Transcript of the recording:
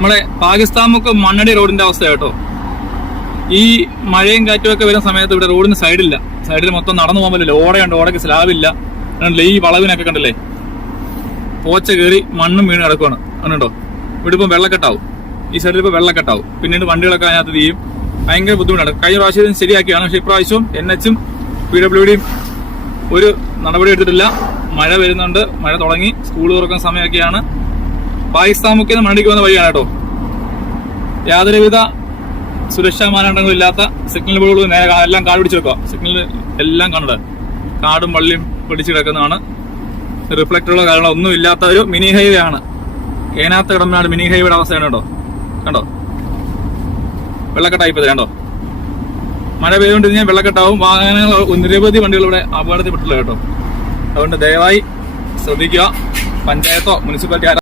നമ്മളെ പാകിസ്ഥാൻ മുക്ക് മണ്ണടി റോഡിന്റെ അവസ്ഥ കേട്ടോ. ഈ മഴയും കാറ്റും ഒക്കെ വരുന്ന സമയത്ത് ഇവിടെ റോഡിന് സൈഡില്ല, സൈഡിൽ മൊത്തം നടന്നു പോകാൻ പറ്റില്ല. ഓടയുണ്ട്, ഓടയ്ക്ക് സ്ലാബില്ല. കണ്ടില്ലേ ഈ വളവിനൊക്കെ കണ്ടില്ലേ, പോച്ച കയറി മണ്ണും വീണ് കിടക്കുവാണ്. കണ്ടോ, ഇവിടെ ഇപ്പം വെള്ളക്കെട്ടാവും, ഈ സൈഡിൽ ഇപ്പൊ വെള്ളക്കെട്ടാവും. പിന്നീട് വണ്ടികളൊക്കെ അതിനകത്ത് ചെയ്യും. ഭയങ്കര ബുദ്ധിമുട്ടാണ്. കഴിഞ്ഞ പ്രാവശ്യം ശരിയാക്കിയാണ്, പക്ഷെ ഇപ്രാവശ്യവും NH-ഉം PWDയും ഒരു നടപടി എടുത്തിട്ടില്ല. മഴ വരുന്നുണ്ട്, മഴ തുടങ്ങി, സ്കൂൾ തുറക്കുന്ന സമയമൊക്കെയാണ്. പാകിസ്ഥാൻ മുക്കിൽ നിന്ന് മണ്ണിക്ക് വന്ന വഴിയാണ് കേട്ടോ. യാതൊരുവിധ സുരക്ഷാ മാനദണ്ഡങ്ങളും ഇല്ലാത്ത സിഗ്നൽ ബോർഡുകൾ നേരെ എല്ലാം കാട് പിടിച്ച് വെക്കുക. സിഗ്നൽ എല്ലാം കണ്ടത് കാടും പള്ളിയും പിടിച്ച് കിടക്കുന്നതാണ്. റിഫ്ലക്ടറുകളോ കാര്യങ്ങളോ ഒന്നും ഇല്ലാത്ത ഒരു മിനി ഹൈവേ ആണ്. ഏനാത്ത കിടമ്പനാട് മിനി ഹൈവേയുടെ അവസ്ഥയാണ് കേട്ടോ. കണ്ടോ, വെള്ളക്കെട്ടായിപ്പോ കണ്ടോ. മഴ പെയ്തുകൊണ്ടിരുന്നാൽ വെള്ളക്കെട്ടാവും. വാഹനങ്ങൾ നിരവധി വണ്ടികൾ ഇവിടെ അപകടത്തിൽപ്പെട്ടില്ല കേട്ടോ. അതുകൊണ്ട് ദയവായി ശ്രദ്ധിക്കുക. പഞ്ചായത്തോ മുനിസിപ്പാലിറ്റി